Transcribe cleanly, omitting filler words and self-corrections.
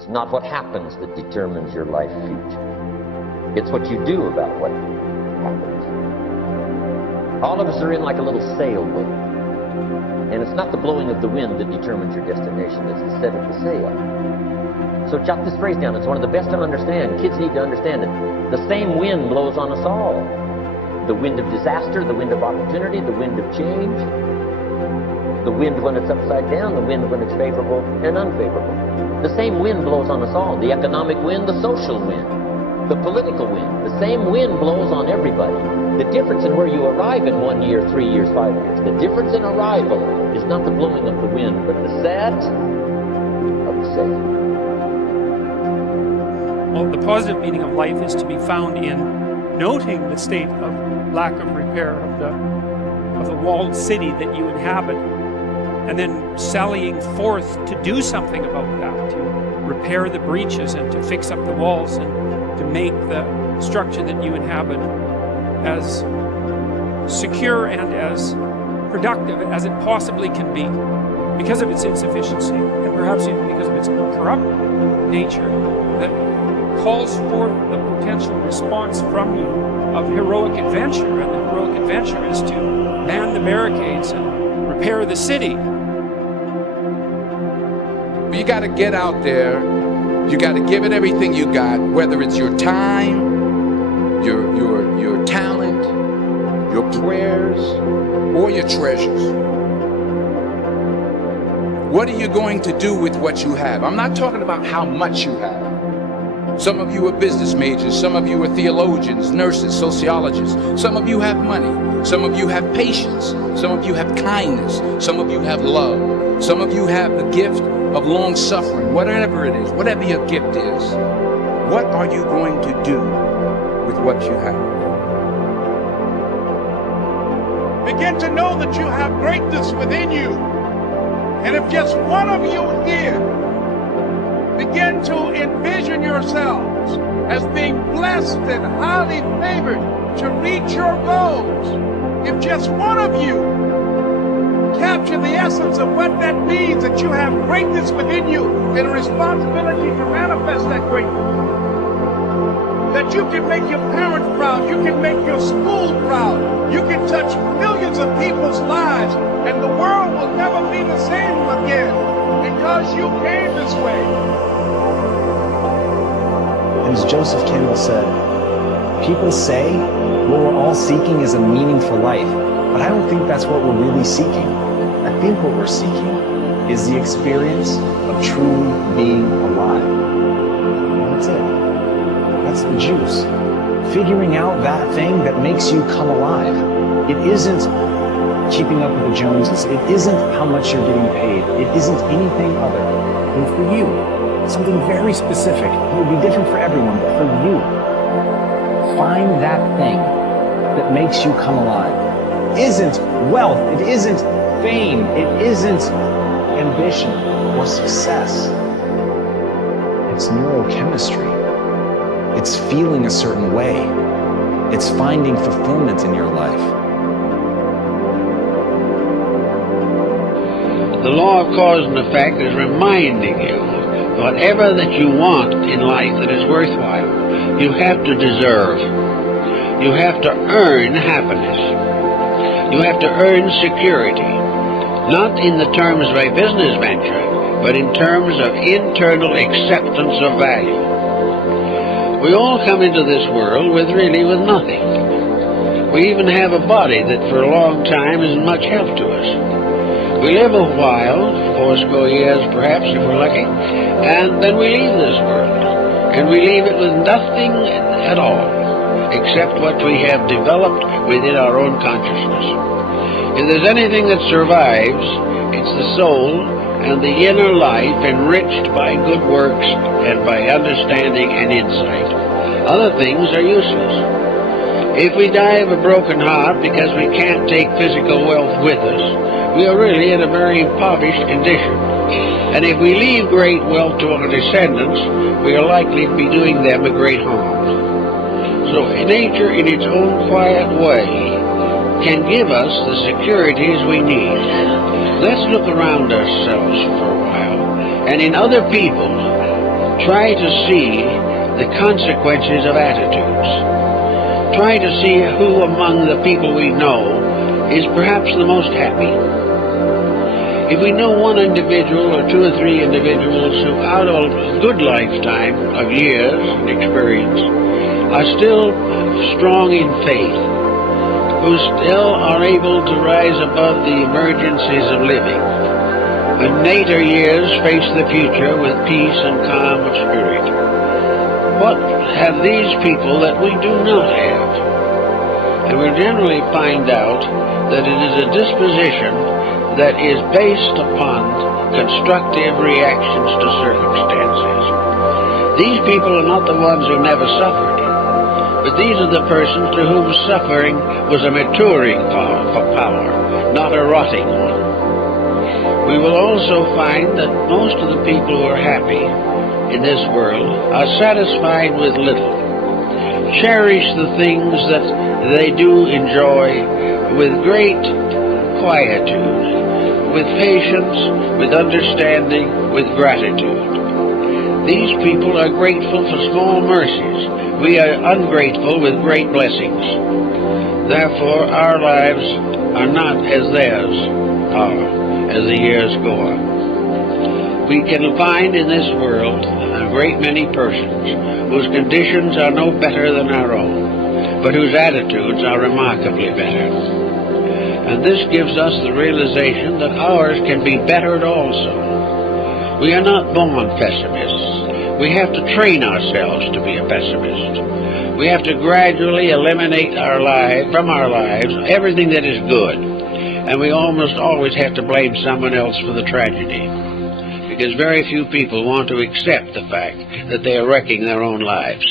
It's not what happens that determines your life future. It's what you do about what happens. All of us are in like a little sailboat. And it's not the blowing of the wind that determines your destination, it's the set of the sail. So jot this phrase down. It's one of the best to understand. Kids need to understand it. The same wind blows on us all. The wind of disaster, the wind of opportunity, the wind of change. The wind when it's upside down, the wind when it's favorable and unfavorable. The same wind blows on us all. The economic wind, the social wind, the political wind. The same wind blows on everybody. The difference in where you arrive in 1 year, 3 years, 5 years, the difference in arrival is not the blowing of the wind, but the set of the sail. Well, the positive meaning of life is to be found in noting the state of lack of repair of the walled city that you inhabit, and then sallying forth to do something about that, to repair the breaches and to fix up the walls and to make the structure that you inhabit as secure and as productive as it possibly can be, because of its insufficiency and perhaps even because of its corrupt nature that calls forth the potential response from you of heroic adventure. And the heroic adventure is to man the barricades and repair the city. You got to get out there. You got to give it everything you got, whether it's your time, your talent, your prayers, or your treasures. What are you going to do with what you have? I'm not talking about how much you have. Some of you are business majors, some of you are theologians, nurses, sociologists. Some of you have money, some of you have patience, some of you have kindness, some of you have love, some of you have the gift of long suffering. Whatever it is, whatever your gift is, what are you going to do with what you have? Begin to know that you have greatness within you. And if just one of you here begin to envision yourselves as being blessed and highly favored to reach your goals, if just one of you capture the essence of what that means, that you have greatness within you and a responsibility to manifest that greatness, that you can make your parents proud, you can make your school proud, you can touch millions of people's lives, and the world will never be the same again because you came this way. As Joseph Campbell said, people say what we're all seeking is a meaningful life, but I don't think that's what we're really seeking. I think what we're seeking is the experience of truly being alive. And that's it. That's the juice. Figuring out that thing that makes you come alive. It isn't keeping up with the Joneses. It isn't how much you're getting paid. It isn't anything other than for you. Something very specific. It will be different for everyone, but for you. Find that thing that makes you come alive. It isn't wealth. It isn't fame. It isn't ambition or success. It's neurochemistry. It's feeling a certain way. It's finding fulfillment in your life. The law of cause and effect is reminding you whatever that you want in life that is worthwhile, you have to deserve. You have to earn happiness. You have to earn security. Not in the terms of a business venture, but in terms of internal acceptance of value. We all come into this world with nothing. We even have a body that for a long time isn't much help to us. We live a while, 40 years perhaps if we're lucky, and then we leave this world. And we leave it with nothing at all, except what we have developed within our own consciousness. If there's anything that survives, it's the soul and the inner life enriched by good works and by understanding and insight. Other things are useless. If we die of a broken heart because we can't take physical wealth with us, we are really in a very impoverished condition. And if we leave great wealth to our descendants, we are likely to be doing them a great harm. So nature, in its own quiet way, can give us the securities we need. Let's look around ourselves for a while, and in other people, try to see the consequences of attitudes. Try to see who among the people we know is perhaps the most happy. If we know one individual or two or three individuals who out of a good lifetime of years and experience are still strong in faith, who still are able to rise above the emergencies of living, in later years face the future with peace and calm of spirit, what have these people that we do not have? And we generally find out that it is a disposition that is based upon constructive reactions to circumstances. These people are not the ones who never suffered, but these are the persons to whom suffering was a maturing power, not a rotting one. We will also find that most of the people who are happy in this world are satisfied with little, cherish the things that they do enjoy with great quietude, with patience, with understanding, with gratitude. These people are grateful for small mercies. We are ungrateful with great blessings. Therefore, our lives are not as theirs are as the years go on. We can find in this world a great many persons whose conditions are no better than our own, but whose attitudes are remarkably better. And this gives us the realization that ours can be bettered also. We are not born pessimists. We have to train ourselves to be a pessimist. We have to gradually eliminate from our lives everything that is good. And we almost always have to blame someone else for the tragedy, because very few people want to accept the fact that they are wrecking their own lives.